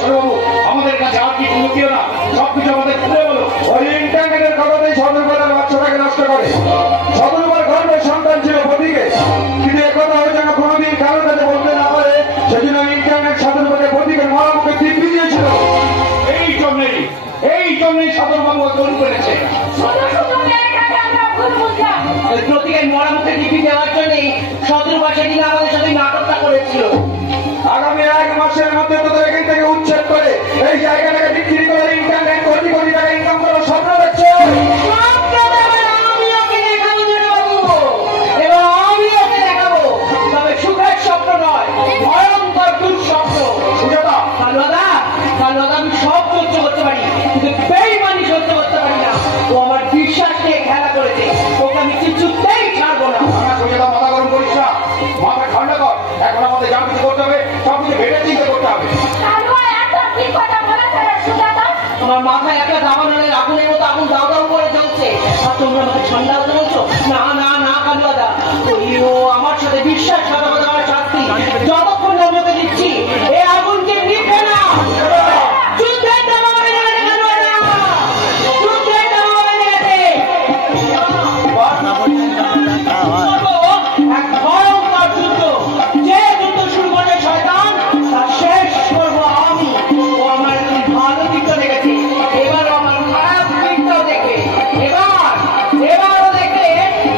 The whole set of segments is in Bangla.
ছোটবাবু, আমাদের কাছে আর কিছু লুকিও না, সবকিছু আমাদের খুলে বলো। ওই ইন্টারনেটের কথাতেই শতরূপার বাচ্চাটাকে নষ্ট করে। শতরূপার গর্ভের সন্তান ছিল প্রতীকে, কিন্তু একথা ও যেন কোনোদিন কারোর কাছে বলতে না পারে, সেজন্য ইন্টারনেট শতরূপাকে প্রতীকের মহামুখে দিব্যি দিয়েছিল। এই জন্যই শতরূপাবু তৈরি করেছে। প্রতীকের মরামুখে দিব্যি দেওয়ার জন্যই শতরূপা সেদিন আমাদের সাথে নাটকটা করেছিল। আগামী 1 মাসের মধ্যে তোদের এখান থেকে উচ্ছেদ করে এই জায়গাটাকে বিক্রি করে ইন্টারনেট কোটি কোটি টাকা ইনকাম করার স্বপ্ন দেখছে। আমি সব সহ্য করতে পারি, কিন্তু বেঈমানি সহ্য করতে পারি না। ও আমার বিশ্বাস নিয়ে খেলা করেছে, ওকে আমি কিছুতেই ছাড়বো না। মাথা গরম করিস না, মাথা ঠান্ডা কর। এখন আমাদের যা কিছু করতে হবে সবকিছু ভেবে চিন্তা করতে হবে। আমার মাথায় একটা দাবানলের আগুনের মতো আগুন দাও দাও করে জ্বলছে, আর তোমরা আমাকে ঠান্ডা হতে বলছো? না না না কালুয়াদা, ও আমার সাথে বিশ্বাসঘাতকতা করার শাস্তি যতক্ষণ না আমি ওকে দিচ্ছি, এই আগুনকে নিভবে না। যুদ্ধের দাবা বেজে গেছে কালুয়াদা, যুদ্ধের দাবা বেজে গেছে। এক ভয়ঙ্কর যুদ্ধ, যে যুদ্ধ শুরু করে শয়তান, তার শেষ করবো আমি। ও আমার একটি ভালো দিকটা দেখেছে, এবার আমার খারাপ দিকটাও দেখে। এবারও দেখে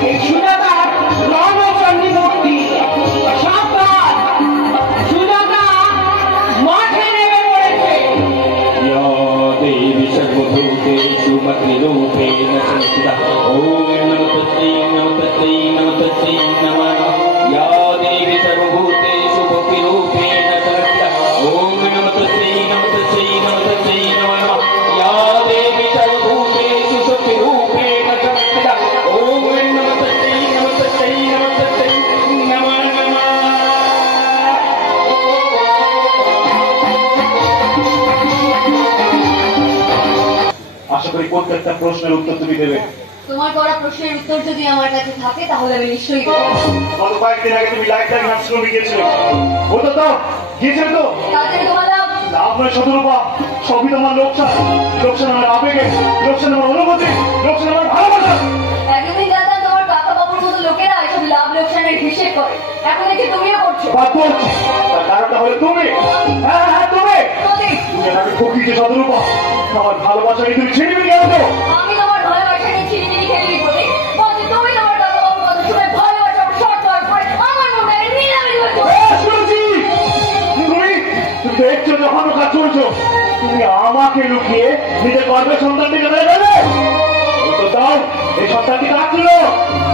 এই সুজাতার রণচণ্ডী মূর্তি। সাবধান, সুজাতা মাঠে নেমে পড়েছে। देवी सर्वभूतेषु मत्रिरूपेण संस्थिता ॐ नमो तस्मै नमः या देवी सर्वभूतेषु भक्तिरूपेण संस्थिता ॐ नमो तस्मै नमः या देवी सर्वभूतेषु शक्तिरूपेण संस्थिता ॐ नमो तस्मै नमः। আশা করি প্রত্যেকটা প্রশ্নের উত্তর তুমি দেবে। তোমার করা প্রশ্নের উত্তর যদি আমার কাছে থাকে তাহলে আমি নিশ্চয়ই দেবো। গত কয়েকদিন আগে তুমি লাইফ টাইম নার্সিংহোমে গিয়েছিলে, ওটা তো গিয়েছিলে তো? তাড়াতাড়ি তোমার লাভ। লাভ নয় শতরূপা, সবই তোমার লোকসান। লোকসান আমার আবেগে, লোকসান আমার অনুভূতি, লোকসান আমার ভালোবাসা। একদিন জানতাম তোমার কাকা বাবুর মতো লোকেরা এসব লাভ লোকসানের হিসেব করে, এখন দেখি তুমিও করছো। বাদ বলছি, তার কারণটা হলো তুমি। হ্যাঁ হ্যাঁ তুমি তুমি আমাকে ঠকিয়েছো শতরূপা। আমার ভালোবাসাকে তুমি ছিনিয়ে গেল তো। আমি তোমার ভালোবাসা নিয়ে ছিনিমিনি খেলি বলি, বলছি তুমি তোমার কাকা বাবুর কথা শুনে ভালোবাসার শর্ত করে আমার মনে নিলামি করছো। তুমি দেখছো যখন কাজ করছো, তুমি আমাকে লুকিয়ে নিজের গর্বের সন্তানটিকে মেরে দেবে। দাও, এই সন্তানটি কাজ ছিল।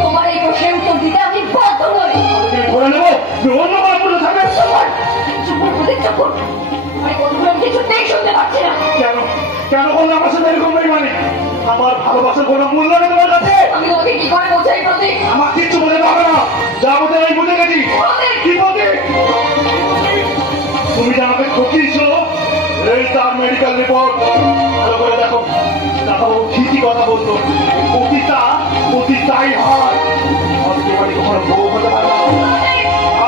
তোমার এই প্রশ্নের উত্তর দিতে আমি বাধ্য নই। তুমি ধরে নেবো অন্য কোনো পুরো থাকবে সবাই। চুপ করো, আমি কথাগুলো আমি কিছুতেই শুনতে পাচ্ছি না। কেন কেন বললে আমার সাথে এরকম নেই? মানে আমার ভালোবাসার কোনো মূল্য নেই তোমার কাছে? আমি তোমাকে কি করে বোঝাই প্রতীক? আমার কিচ্ছু বলে পাবে না, যা বলতে আমি বুঝে গেছি। কি বলতে তুমি যে আমাকে ঠকিয়েছ, এই তার মেডিকেল রিপোর্ট ভালো করে দেখো। ডাক্তারবাবু ঠিকই কথা বলতো, অতীতাই হয়। আজকে বাড়ি কখনো বউ হতে পারে না।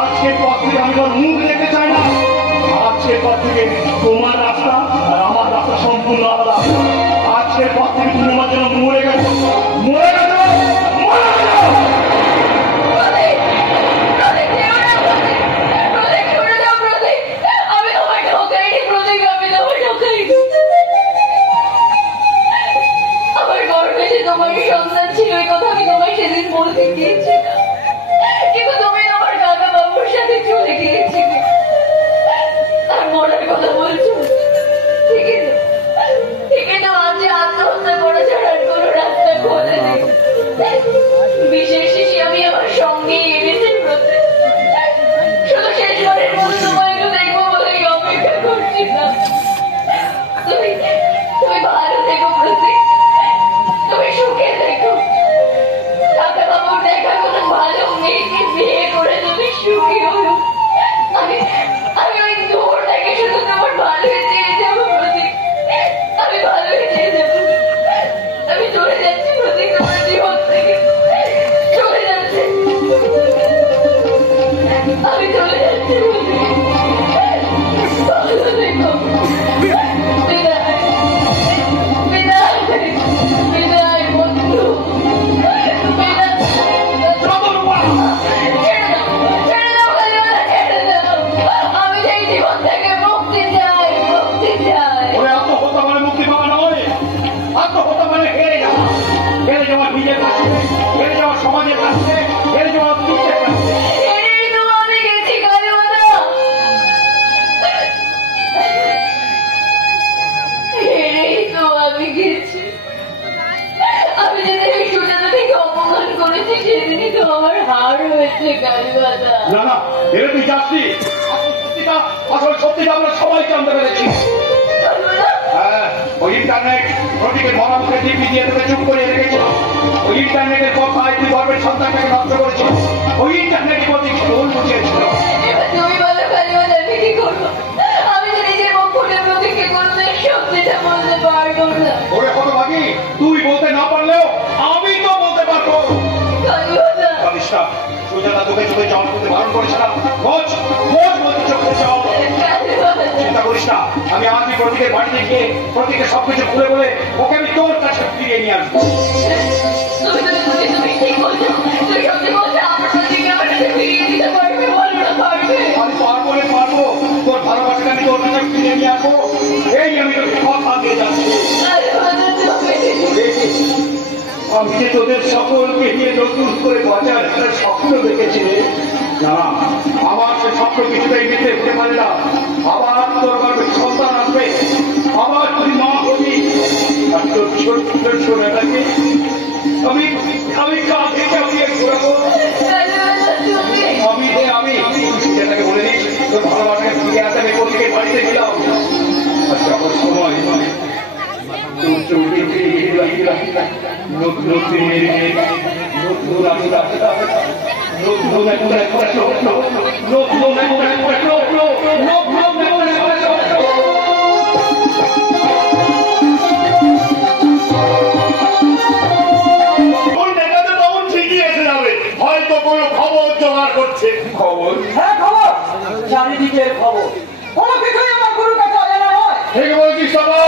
আজকের পর থেকে আমি তোমার মুখ দেখতে চাই না। আজকের পর থেকে তোমার রাস্তা আর আমার রাস্তা সম্পূর্ণ আলাদা। আজকের পর থেকে তুমি আমার জন্য মরে গেছো, মরে গেছো, মরে গেছো। তোমার সন্তান ছিল এই কথা আমি তোমায় সেদিন বলতে গিয়েছিলাম, কিন্তু তুমি তোমার কাকা বাবুর সাথে চলে গিয়েছিলে আর মরার কথা বলছো। ঠিক আছে, না না, এরা তুই যাচ্ছি। আসল সত্যিটা আমরা সবাই জানতে পেরেছি। হ্যাঁ, ওই ইন্টারনেট প্রতীকের মরা মুখে টিপি দিয়ে তোকে চুপ করে রেখেছিল। ওই ইন্টারনেটের কথায় তুই গর্বের সন্তানটাকে নষ্ট করেছিল। ওই ইন্টারনেট প্রতীক ভুল বুঝিয়েছিল। তুমি বলো কালিবাদ, আমি কি করবো? আমি তো নিজের মুখ খুলে প্রতিজ্ঞা করতে সত্যিটা বলতে পারবো না। ওরে হতভাগী, তুই বলতে না পারলেও আমি তো বলতে পারবো। কালিবাদ, কালিশা, সুজাতা তোকে চোখে জল করতে বারণ করেছে না? বোঝ বোঝ বলতে চোখে জল। কালিবাদ, চিন্তা করিস না, আমি আজই প্রতীকের বাড়িতে গিয়ে প্রতীকের সবকিছু খুলে বলে ওকে আমি তোর কাছে ফিরিয়ে নিয়ে আসবো। তুমি ঠিক বলছো। তুমি সত্যি বলছো, আমার প্রতিজ্ঞা আমার কাছে ফিরিয়ে দিতে পারবে? বলবো না পারবে? আমি পারবো রে পারবো, তোর ভালোবাসাটা আমি তোর কাছে ফিরিয়ে নিয়ে আসবো। এই আমি তোকে কথা দিয়ে যাচ্ছি। কালিবাদ, তুমি আমি যে তোদের সকলকে নিয়ে নতুন করে বাঁচার একটা স্বপ্ন দেখেছিলে, না আমার সে স্বপ্ন কিছুটাই মিথ্যে হতে পারে না। আবার তোর গর্ভে সন্তান আসবে, আবার তুই মা হবি। আর তোর ছোট্ট সোনাটাকে আমি আমি কাঁধে চাপিয়ে ঘোরাবো। আমি যেটাকে বলে দিই, তোর ভালোবাসাকে ফিরে আসে আমি প্রত্যেকের বাড়িতে গেলাম। আর যখন সময় হয়তো কোনো খবর জোগাড় করছে। খবর? হ্যাঁ, খবর, চারিদিকের খবর। কোনো কিছুই আমার গুরুর কাছে অজানা নয়। ঠিক বলছিস বাবা।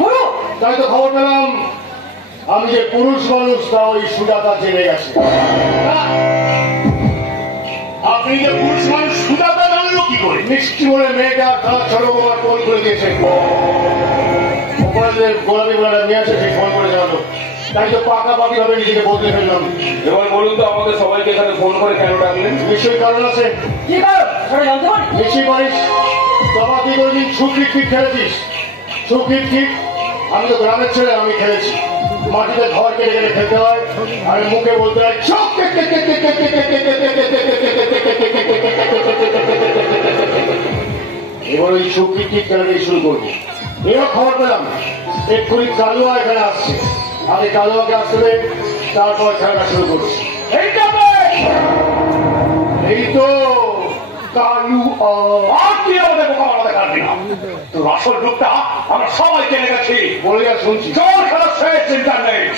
গুরু, তাই তো খবর পেলাম আমি যে পুরুষ মানুষ তা ওই সুজাতা জেনে গেছে। আপনি যে পুরুষ মানুষ সুজাতা জানলো কি করে? মিষ্টি বলে মেয়েটা তার ছোট বাবার ফোন করে দিয়েছে। গোলাপি গোলাটা নিয়ে আসে, সে ফোন করে জানালো। তাই তো পাকাপাকি ভাবে নিজেকে বদলে ফেললাম। এবার বলুন তো আমাদের সবাইকে এখানে ফোন করে কেন ডাকলেন? নিশ্চয়ই কারণ আছে। কি কারণ সেটা জানতে পারি? নিশ্চয়ই পারিস। বাবা তুই কোনদিন সুক্রিট কিট খেলেছিস? সুক্রিট কিট আমি তো গ্রামের ছেলে, আমি খেলেছি। মাটিতে ঘর কেটে কেটে খেলতে হয়, আর মুখে বলতে হয় চোখ। এবার ওই সুক্রিট কিট খেলাটাই শুরু করবো। এবার খবর পেলাম এক্ষুনি কালুয়া এখানে আসছে। আগে কালুয়াকে আসবে, তারপর খেলাটা শুরু করছি। এই তো কালু আর তুই আমাদের বোকা বানাতে পারবি না। তোর আসল রূপটা আমরা সবাই জেনে গেছি বলে যা শুনছি। চল খেলা শেষ। ইন্টারনেট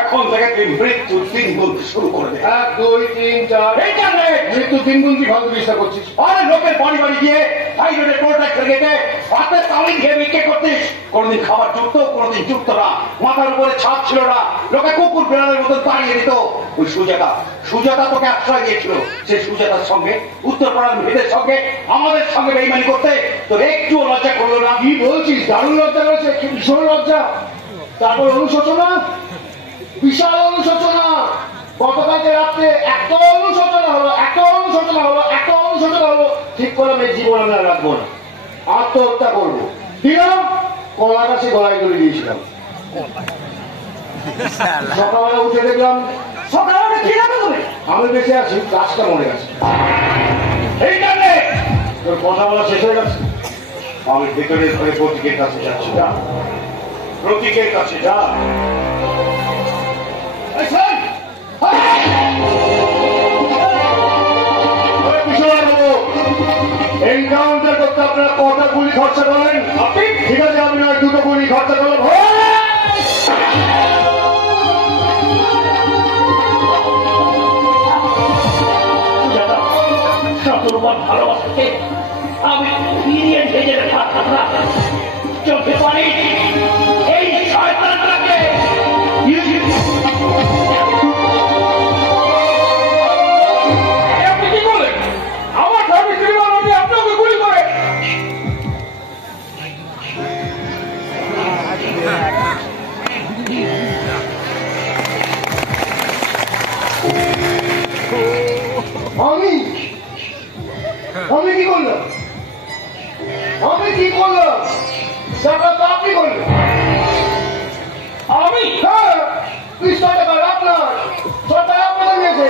এখন থেকে তুই মৃত্যু 3 গুনতে শুরু করে দে। 1 2 3 4 ইন্টারনেট মৃত্যু 3 গুণ কি ভালো চেষ্টা করছিস? আরে লোকের বাড়ি বাড়ি গিয়ে হাইরোডের প্রোডাক্ট রেখে রাতে তালিম খেয়ে বিক্রি করতিস। কোনদিন খাবার জুটতো, কোনদিন জুটতো না। মাথার উপরে ছাদ ছিল না, লোকে কুকুর বেড়ালের মতো দাঁড়িয়ে দিত। ওই সুজাতা তোকে আশ্রয় দিয়েছিল। সেই সুজাতার সঙ্গে উত্তরপাড়ার মেয়েদের সঙ্গে আমাদের সঙ্গে বেইমানি করতে তোর একটুও লজ্জা করলো না? কি বলছিস? দারুণ লজ্জা করেছে, কি ভীষণ লজ্জা। তারপর অনুশোচনা, বিশাল অনুশোচনা। গতকালকে রাত্রে এত অনুশোচনা হলো, এত অনুশোচনা হলো, এত অনুশোচনা হলো, ঠিক করে আমি জীবন আমরা রাখবো না, আত্মহত্যা করবো। দিলাম কলা গাছে গলায় তুলে দিয়েছিলাম। সকালবেলা উঠে দেখলাম সকালে কি রাখবে তুমি? আমি বেঁচে আছি, গাছটা মরে গেছে। তোর কথা বলা শেষ হয়ে গেছে। আমি ভেতরের ঘরে প্রতীকের কাছে যাচ্ছি। যা, প্রতীকের কাছে যা। এনকাউন্টার করতে আপনারা কটা গুলি খরচা করেন? ঠিক আছে, আমি নয় 2টো গুলি খরচা করলাম। তোমার ভালোবাসাকে আমি ফিরিয়ে ভেজে থাকতাম না। চোখে পানি এই শয়তানটাকে আপনি কি বলেন? আমার স্বামী শ্রীমান আপনাকে গুলি করে? আমি কি করলাম? আমি কি করলাম? সেটা তো আপনি করলেন। আমি? হ্যাঁ, পিস্তলটা আপনার, সরকার আপনাকে দিয়েছে।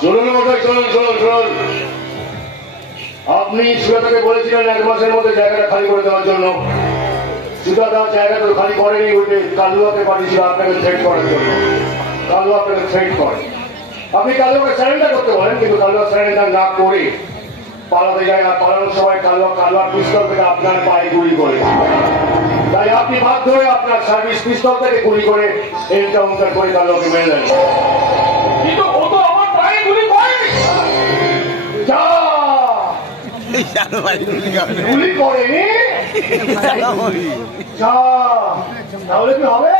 চলুন মশাই, চলুন। আপনি সুজাতাকে বলেছিলেন 1 মাসের মধ্যে জায়গাটা খালি করে দেওয়ার জন্য। সুজাতা জায়গা তো খালি করেনি, ওইটা কালুয়াকে পাঠিয়েছিল আপনাকে থ্রেট করার জন্য। কালুয়া আপনাকে থ্রেট করে, আপনি কালুয়াকে স্যারেন্ডার করতে পারেন, কিন্তু কালুয়া স্যারেন্ডার না করে পালাতে যায়। আর পালানোর সময় কালুয়ার পিস্তল থেকে আপনার পায়ে গুলি করে, তাই আপনি বাধ্য হয়ে আপনার সার্ভিস পিস্তল থেকে গুলি করে এনকাউন্টার করে কালুয়াকে মেরে দেন। কিন্তু ও তো আমার পায়ে গুলি করেনি। যা গুলি করেনি, যা তাহলে কি হবে?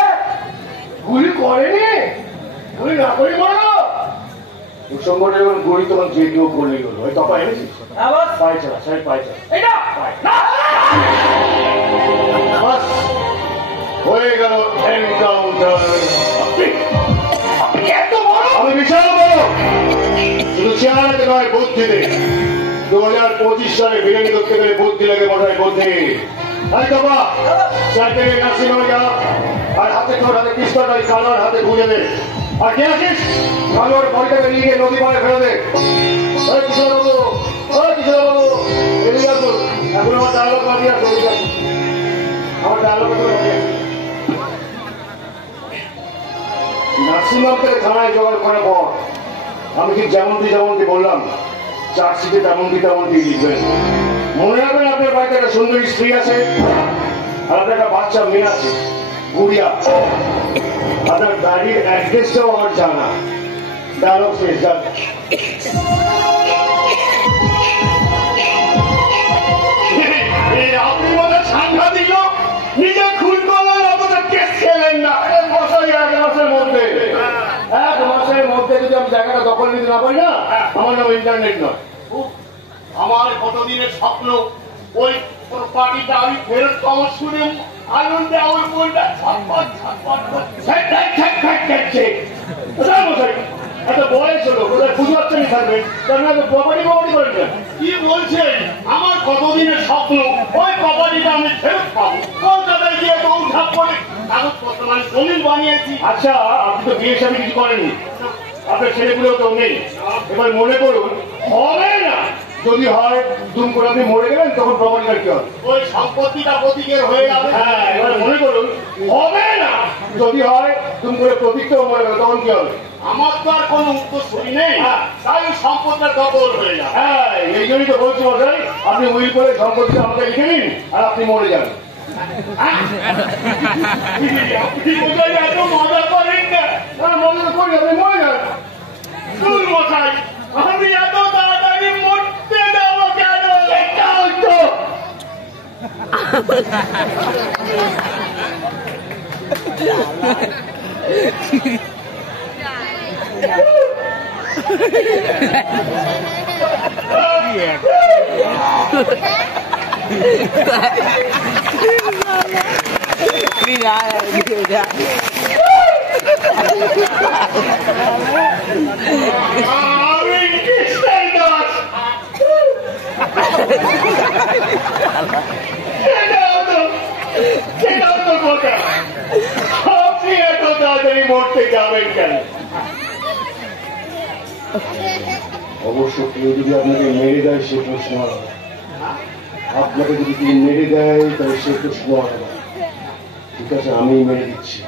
গুলি করেনি, গুলি না করে মারো। সংগঠনের গুলি তখন যে কেউ করলে গেলো, ওই তপা এনেছিস পায়ে চালা, সাইড পায়ে চালা, বাস হয়ে গেল এনকাউন্টার। এত বড় আমি বিশাল বড়, শুধু চেহারাতে নয় বুদ্ধিতে। 2025 সালে বিরিয়ানি করতে গেলে বুদ্ধি লাগে, মশাই বুদ্ধি। আরে বাবা চার থেকে নার্সিংহোমে যা, আর হাতে তোর হাতে পিস্তলটা কালোর হাতে গুঁজে দে। আর কে আছিস? কালোর বইটাকে নিয়ে গিয়ে নদী পাড়ে ফেলে দে। ওই কিশোর বাবু, ওই কিশোর বাবু, এদিকে আসুন। এখন আমার ডায়লগ বাজিয়ে আসুন, এদিকে আসুন। আমার ডায়লগ নার্সিংহোম থেকে থানায় জোগাড় করার পর আমি ঠিক যেমনটি বললাম, চার্জশিটে তেমনটি লিখবেন। মনে রাখবেন আপনার বাড়িতে একটা সুন্দরী স্ত্রী আছে, আর আপনার একটা বাচ্চা মেয়ে আছে, গুড়িয়া। আপনার বাড়ির অ্যাড্রেসটাও আমার জানা। ডায়লগ শেষ, যান। আপনি মনে সাংঘাতিক নিজে খুন করলেন, আপনাদের কেস খেলেন না। 1 মাসের মধ্যে 1 মাসের মধ্যে যদি আমি জায়গাটা দখল নিতে না পারি না, আমার নাম ইন্টারনেট নয়। আমার কতদিনের স্বপ্ন, ওই প্রপার্টিটা আমি ফেরত পাবো শুনে আনন্দে আমার মনটা ছটফট ছটফট করছে। একটা বয়স হলো, কোথায় পুজো হচ্ছে নি থাকবেন, তার প্রপার্টি করেন না। কি বলছেন? আমার কতদিনের স্বপ্ন, ওই প্রপার্টিটা আমি ফেরত পাবো। কলকাতায় গিয়ে দৌড়ঝাঁপ করে কাগজপত্র মানে দলিল বানিয়েছি। আচ্ছা, আপনি তো বিয়ে সাথে কিছু করেননি, আপনার ছেলেগুলো তো নেই। এবার মনে করুন হবে না, যদি হয় দুম করে আপনি মরে গেলেন, তখন প্রপার্টিটা কি হবে? ওই সম্পত্তিটা প্রতীকের হয়ে যাবে। হ্যাঁ, এবার মনে করুন হবে না, যদি হয় দুম করে প্রতীকটাও মরে গেল, তখন কি হবে? আমার তো আর কোনো উত্তরসূরি নেই, তাই সম্পদটা দখল হয়ে যাবে। হ্যাঁ, এই জন্যই তো বলছি মশাই, আপনি উইল করে সম্পত্তিটা আমাকে লিখে নিন, আর আপনি মরে যান। আপনি বোধহয় এত মজা করেন না। মনে তো করি, আপনি মরে যান। চুল মশাই, আমি এত তাড়াতাড়ি মরতে দেবো কেন? এটাও তো আমি কৃষ্ণের দাস। সেটাও তো কথা। আপনি এত তাড়াতাড়ি মরতে যাবেন কেন? অবশ্য কেউ যদি আপনাকে মেরে দেয়, সে প্রশ্ন হবে। আপনাকে যদি কেউ মেরে দেয়, তাহলে সে প্রশ্ন হবে না। ঠিক আছে, আমি মেরে দিচ্ছি।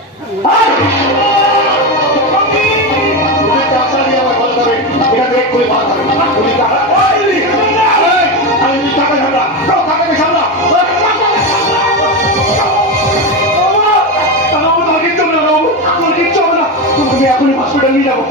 এখনই হসপিটাল নিয়ে যাবো।